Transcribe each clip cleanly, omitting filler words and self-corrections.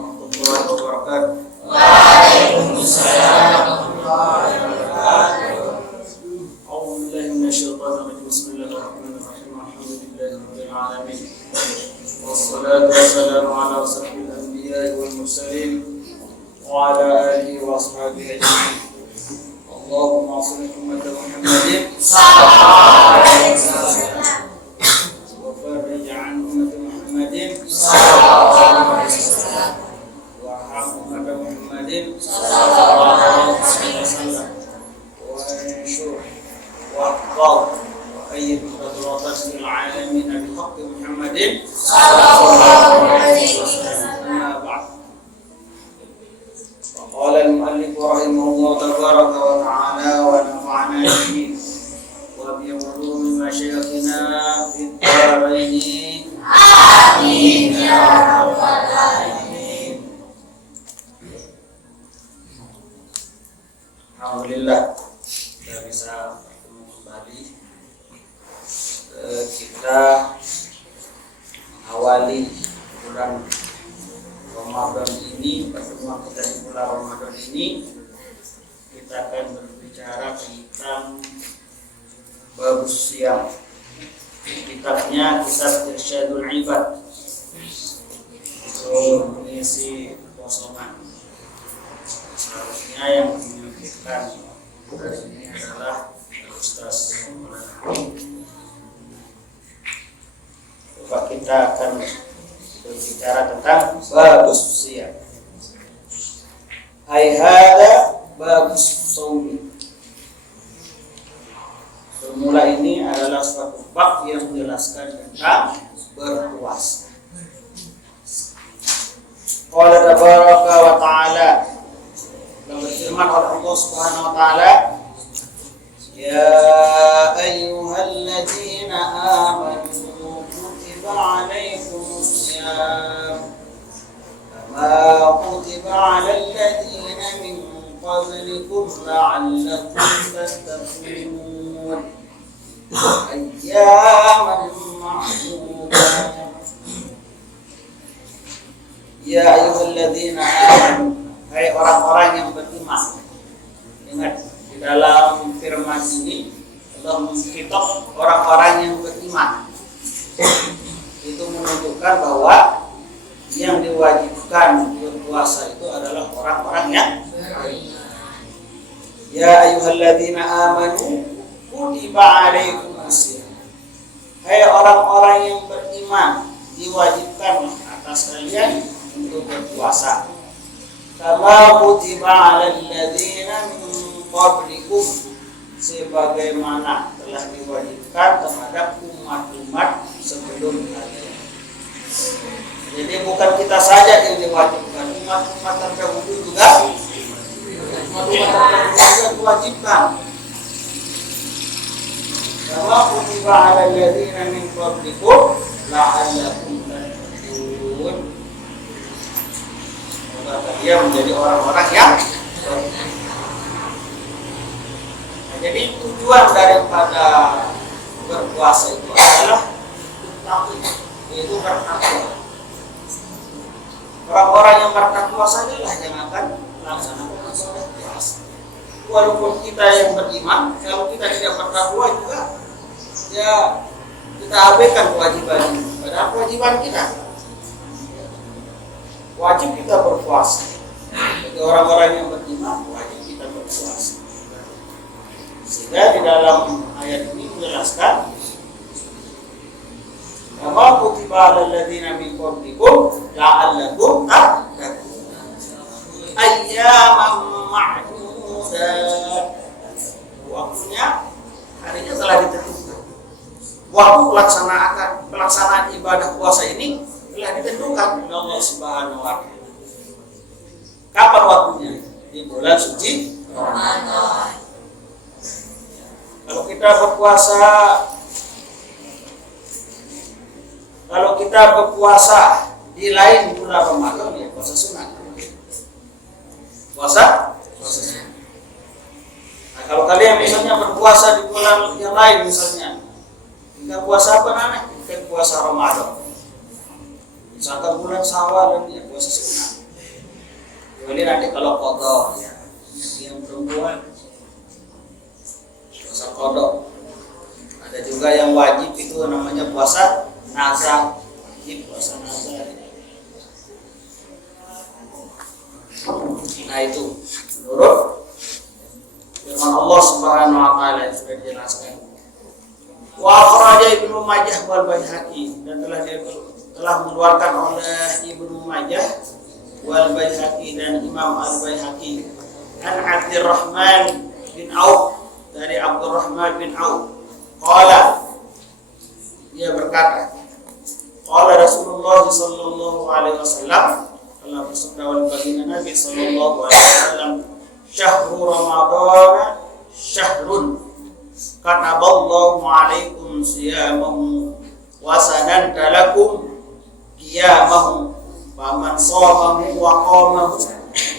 warahmatullahi wabarakatuh. Waalaikumsalam warahmatullahi wabarakatuh. A'udzu billahi minasyaitonir rajim. Bismillahirrahmanirrahim. Alhamdulillahi rabbil alamin. Wassalatu wassalamu ala asyrafil anbiya'i wal mursalin wa ala alihi wa ashabihi ajma'in. Allahumma shalli ala Muhammadin Sallallahu alaihi wasallam. wa farij 'an ummati Muhammadin Sallallahu alaihi wasallam. wa arham ummati Muhammadin Sallallahu alaihi wasallam. wa anshur wa aqbal wa ayyid qudratat fil 'alamin bi haqqi Muhammadin Sallallahu alaihi wasallam. amma ba'd. قال المؤلف رحمه الله تبارك وتعالى ونفعنا به وبعلوم مشايخنا في الدارين Amin ya rabbal alamin. Alhamdulillah kita bisa bertemu kembali. Kita mengawali bulan Ramadan ini, pertemuan kita di bulan Ramadan ini kita akan berbicara tentang bab siyam. Kitabnya kitab Irsyadul Ibad, itu mengisi kosongan. Seharusnya yang menyampaikan dari ini adalah Ustaz Maulana. Coba kita akan berbicara tentang babus siyam. Ai hada babus shaumi. Formula ini adalah suatu bab yang menjelaskan tentang berpuasa. Qala tabaraka wa ta'ala, berfirman oleh Allah Subhanahu wa ta'ala, ya ayyuhalladzina amanu kutiba 'alaikumus syiyam kama kutiba 'alal ladzina min qablikum la'allakum tattaqun ayyaman ma'dudat. Ya ayyuhalladzina amanu, hai orang-orang yang beriman. Ingat, di dalam firman ini Allah mengkitab orang-orang yang beriman. Itu menunjukkan bahwa yang diwajibkan berpuasa itu adalah orang-orang yang beriman. Ya ayyuhalladzina amanu kutiba 'alaikumus syiyam. Hai orang-orang yang beriman, diwajibkan atas kalian untuk berpuasa. Kama kutiba 'alal ladzina min qablikum, sebagaimana telah diwajibkan terhadap umat-umat sebelum kalian. Jadi bukan kita saja yang diwajibkan, umat-umat terdahulu juga diwajibkan. Kama kutiba 'alal ladzina min qablikum la'allakum tattaqun. Semoga dia menjadi orang-orang yang jadi tujuan daripada berpuasa itu adalah takwa, yaitu bertakwa. Orang-orang yang bertakwa sajalah yang akan melaksanakan sholat puasa. Walaupun kita yang beriman, kalau kita tidak bertakwa juga, ya kita abaikan kewajiban. Padahal kewajiban kita wajib kita berpuasa. Bagi orang-orang yang beriman, wajib kita berpuasa. Sehingga di dalam ayat ini menjelaskan, kama kutiba 'alal ladzina min qablikum la'allakum tattaqun ayyaman ma'dudat. Waktunya, harinya telah ditentukan. Waktu pelaksanaan ibadah puasa ini telah ditentukan oleh Allah Subhanahu wa ta'ala. Kapan waktunya? Di bulan suci Ramadan. Kalau kita berpuasa di lain bulan Ramadan, ya puasa sunat. Puasa sunat. Nah, kalau kalian misalnya berpuasa di bulan yang lain, misalnya kita puasa apa namanya? Kita puasa Ramadan. Misalkan bulan Syawal, ya puasa sunat. kecuali nanti kalau qadha ya. Yang perempuan puasa qadha. Ada juga yang wajib itu namanya puasa nazar. Wajib puasa nazar. Nah itu menurut firman Allah Subhanahu wa taala yang sudah dijelaskan. Wa akhraja Ibnu Majah wal Baihaqi, dan telah mengeluarkan oleh Ibnu Majah wal Baihaqi dan Imam Al-Baihaqi an Abdurrahman bin Auf, dari Abdurrahman bin Auf qala, dia berkata, qala Rasulullah sallallahu alaihi wasallam, telah bersabda oleh baginda Nabi sallallahu alaihi wasallam, syahrul Ramadan syahrun kataballahu alaikum siyamahu wa sananta lakum qiyamahu faman shamahu wa qamahu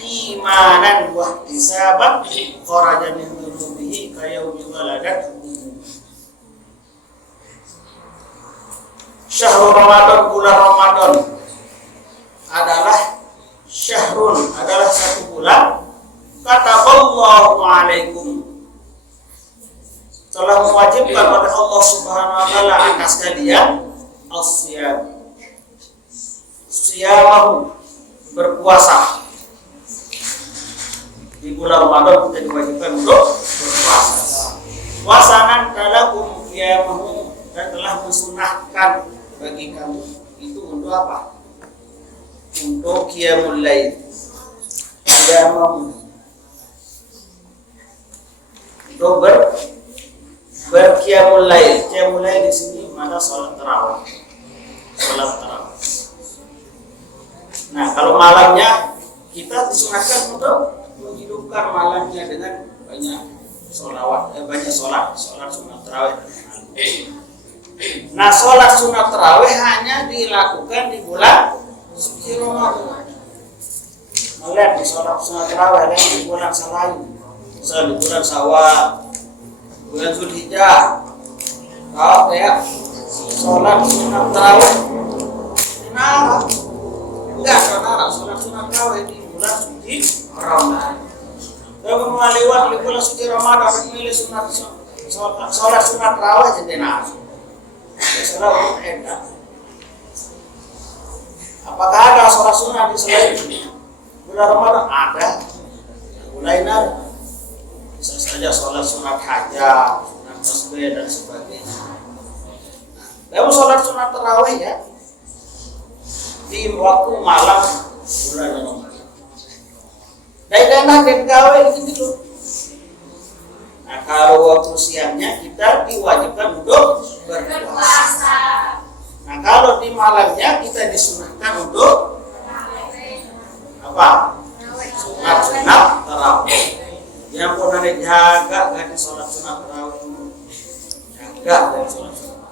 imanan wa ihtisaban kharaja min dhunubihi kayawmi waladat. Syahrul Ramadan, bulan Ramadan adalah syahrun, adalah satu bulan, kataballahu alaikum, telah mewajibkan oleh Allah Subhanahu wa taala atas kalian as-siyam, siyamahu, berpuasa. Di bulan Ramadan kita diwajibkan untuk berpuasa. Wasanan talakum qiyamahu, dan telah mensunahkan bagi kamu itu untuk apa? Untuk qiyamul lail. Qiyamahu, untuk berqiyamul lail. Qiyamul lail di sini mana salat tarawih. Salat tarawih. Nah, kalau malamnya kita disunahkan untuk menghidupkan malamnya dengan banyak sholawat, banyak sholat sunat tarawih. Nah, sholat sunat tarawih hanya dilakukan di bulan suci Ramadan. Melihat di sholat sunat tarawih ada di bulan selain, misalnya di bulan Syawal, bulan Zulhijjah. Kalau ya sholat sunat tarawih nah enggak, karena sholat sunat tarawih di bulan suci Ramadan. Kalau melewat di bulan suci Ramadan, memilih sholat sunat tarawih jadi nafsu. Sholat enak. Apakah ada sholat sunat di selain bulan Ramadan? Ada. Mulai ada. Bisa saja sholat sunat hajat, sunat tasbih dan sebagainya. Lalu sholat sunat tarawih ya di waktu malam bulan Ramadan. Dan gawe gitu. Nah, kalau waktu siangnya kita diwajibkan untuk berpuasa. Nah, kalau di malamnya kita disunahkan untuk apa? Sunat tarawih. Yang pun ada jaga dari sholat sunat tarawih, jaga dari sholat sunat.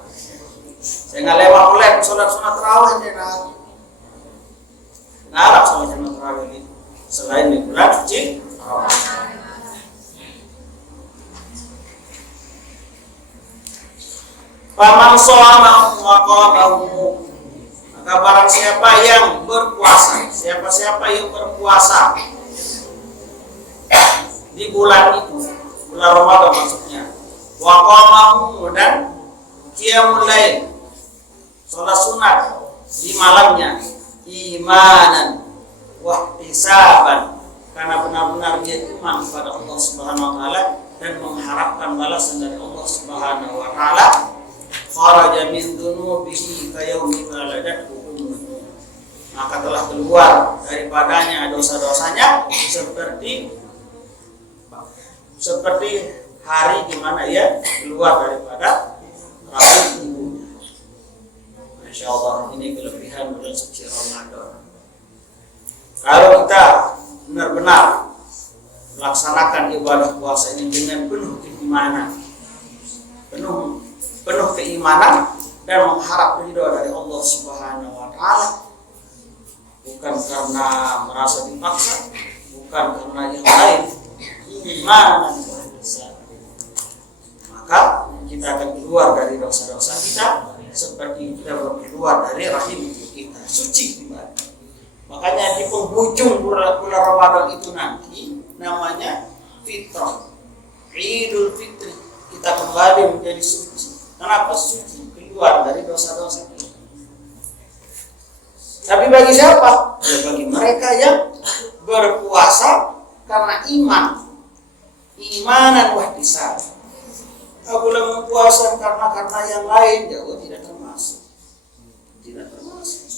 Saya nggak lewat oleh sholat sunat tarawih dia ngarap sholat sunat tarawih ini selain di bulan suci Ramadan. Faman shoma wa qamahu, maka barang siapa yang berpuasa, siapa yang berpuasa di bulan itu, bulan Ramadan maksudnya, wa qamahu, dan qiyamul lail, sholat sunat di malamnya, imanan wa ihtisaban, karena benar-benar dia iman kepada Allah Subhanahu wa taala dan mengharapkan balasan dari Allah Subhanahu wa taala, kharaja min dhunubihi kayaumi waladathu ummuh, maka telah keluar daripadanya dosa-dosanya seperti hari di mana ia keluar daripada rahim ibunya. Masya Allah, ini kelebihan bulan suci Ramadan. Kalau kita benar-benar melaksanakan ibadah puasa ini dengan penuh keimanan, penuh keimanan dan mengharap ridho dari Allah Subhanahu wa taala, bukan karena merasa dipaksa, bukan karena yang lain, iman dan ihsan, maka kita akan keluar dari dosa-dosa kita seperti kita baru keluar dari rahim ibu kita, suci kembali. Makanya di penghujung bulan Ramadan itu nanti namanya fitrah, Idul Fitri. Kita kembali menjadi suci. Kenapa suci? Keluar dari dosa-dosa kita. Tapi bagi siapa? Ya, bagi mereka yang berpuasa karena imanan wahtisab. Apabila berpuasa karena yang lain, jauh tidak termasuk. Tidak termasuk.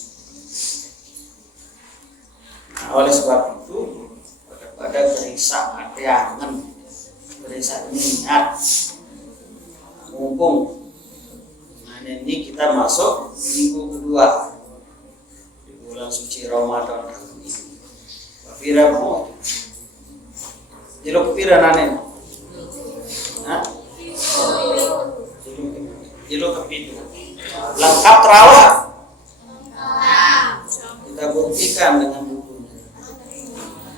Nah, oleh sebab itu pada gerisa atiangan, gerisa niat, mumpung nah ini kita masuk minggu kedua di bulan suci Ramadan tahun ini. Pira mau jeluk pira nanen, jeluk kepitu lengkap terawih. Kita buktikan dengan bukunya.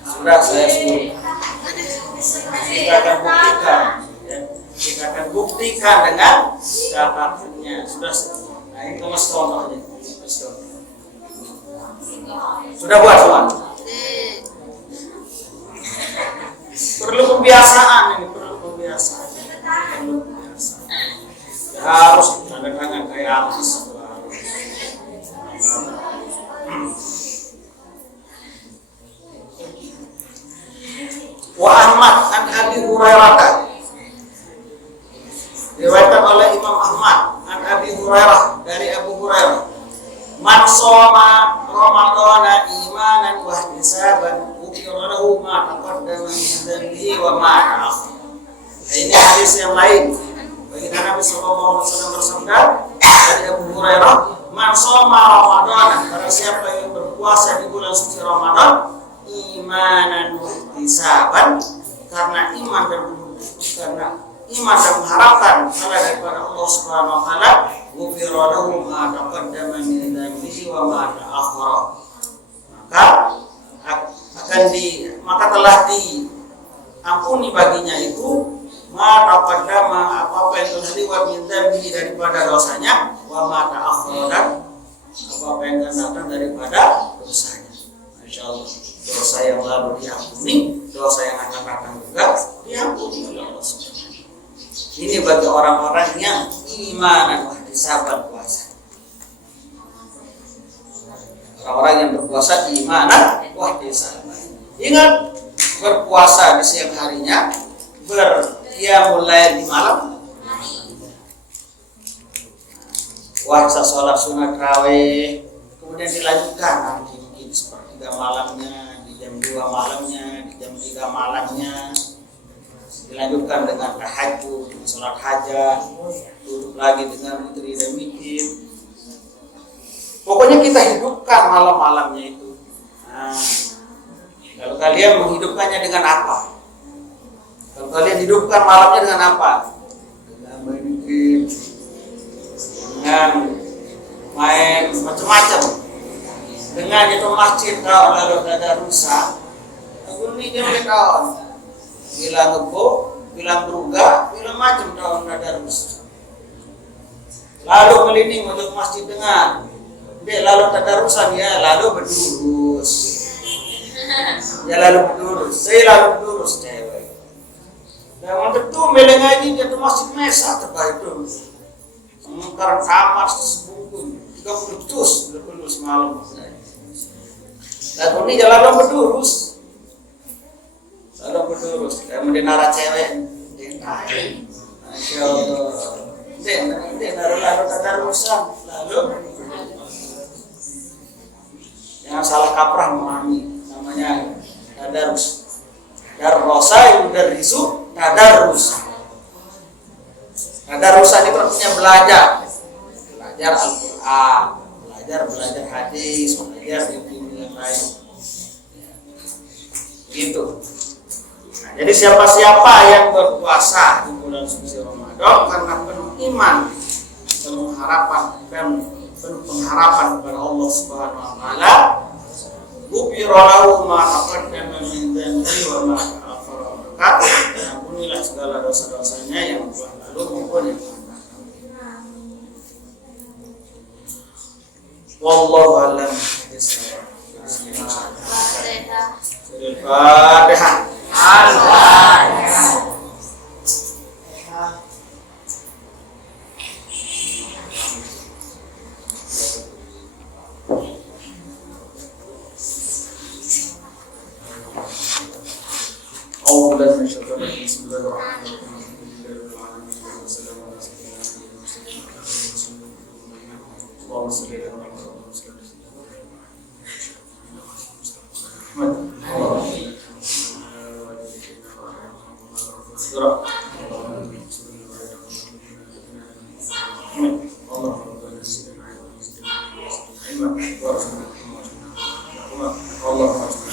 Sudah saya suruh. Kita akan buktikan. Ya. Kita akan buktikan dengan catatannya. Sudah. Nah ini kemas contohnya. Sudah buat semua. Perlu pembiasaan ini, perlu pembiasaan. Harus tanda tangan kayak artis. Wa Ahmad an Abi Hurairah, diriwayatkan oleh Imam Ahmad an Abi Hurairah dari Abu Hurairah, man shoma Ramadana imanan wa ihtisaban ghufira lahu ma taqaddama min dhanbihi wa ma ta'akhkhara. Ini hadis yang lain. Bagi Nabi sallallahu alaihi wasallam bersabda dari Abu Hurairah, man shoma Ramadana, barang siapa yang berpuasa di bulan suci Ramadan imanan ihtisaban, karena iman dan mengharapkan pahala daripada Allah Subhanahu wa taala, ghufira lahu ma taqaddama min dhanbihi wa ma ta'akhkhara. Maka telah diampuni baginya itu ma taqaddama, apa yang telah lewat min dhanbihi daripada dosanya, wa ma ta'akhkhara, dan apa yang akan datang daripada dosanya. Masyaallah. Dosa yang lalu diampuni, dosa yang akan datang juga diampuni oleh Allah Subhanahu. Ini bagi orang-orang yang imanan wahtisaban puasa. Orang-orang yang berpuasa imanan wahtisaban. Ingat, berpuasa di siang harinya, berqiyamul lail di malam. Puasa sholat sunat tarawih, kemudian dilanjutkan nanti mungkin sepertiga malamnya, jam 2 malamnya, di jam 3 malamnya, dilanjutkan dengan tahajud, dengan sholat hajat, duduk lagi dengan witir dan mikir. Pokoknya kita hidupkan malam-malamnya itu. Nah, kalau kalian menghidupkannya dengan apa? Kalau kalian hidupkan malamnya dengan apa? Dengan mikir, dengan main macam-macam. Dengan itu masjid kau lalu ada rusak, aku ni jangan kawan. Bilang ngebok, bilang beruga, bilang macam tahun ada rusak. Lalu melinding untuk masjid dengan, dia lalu tadarusan ya, lalu berdurus. Ya lalu berdurus, saya lalu berdurus cewek. Dan untuk tu meleng ngaji jatuh masjid mesa terbaik tu. Sementara kamar sebungkun 30 tus belum semalam. Lalu ini jalan berdurus, kemudian nara cewek, Masya Allah, dia nara tadarusan, lalu jangan salah kaprah memahami, namanya tadarus. Darrosa yudarisu tadarus. Tadarusan itu artinya belajar Al-Quran, belajar hadis, belajar ilmu yang lain. Gitu. Nah, jadi siapa-siapa yang berpuasa di bulan suci Ramadan karena penuh iman, penuh pengharapan kepada Allah Subhanahu wa taala, ghufira lahu ma taqaddama min dhanbihi wa ma ta'akhkhara. Maka ampunilah segala dosa-dosanya yang telah lalu maupun yang akan datang. Wallahu a'lam bishawab. Al-Fatihah. Al-Fatihah. أعوذ بالله من الشيطان الرجيم بسم الله الرحمن الرحيم الحمد لله رب العالمين والسلام على سيدنا محمد اللهم صل على محمد اللهم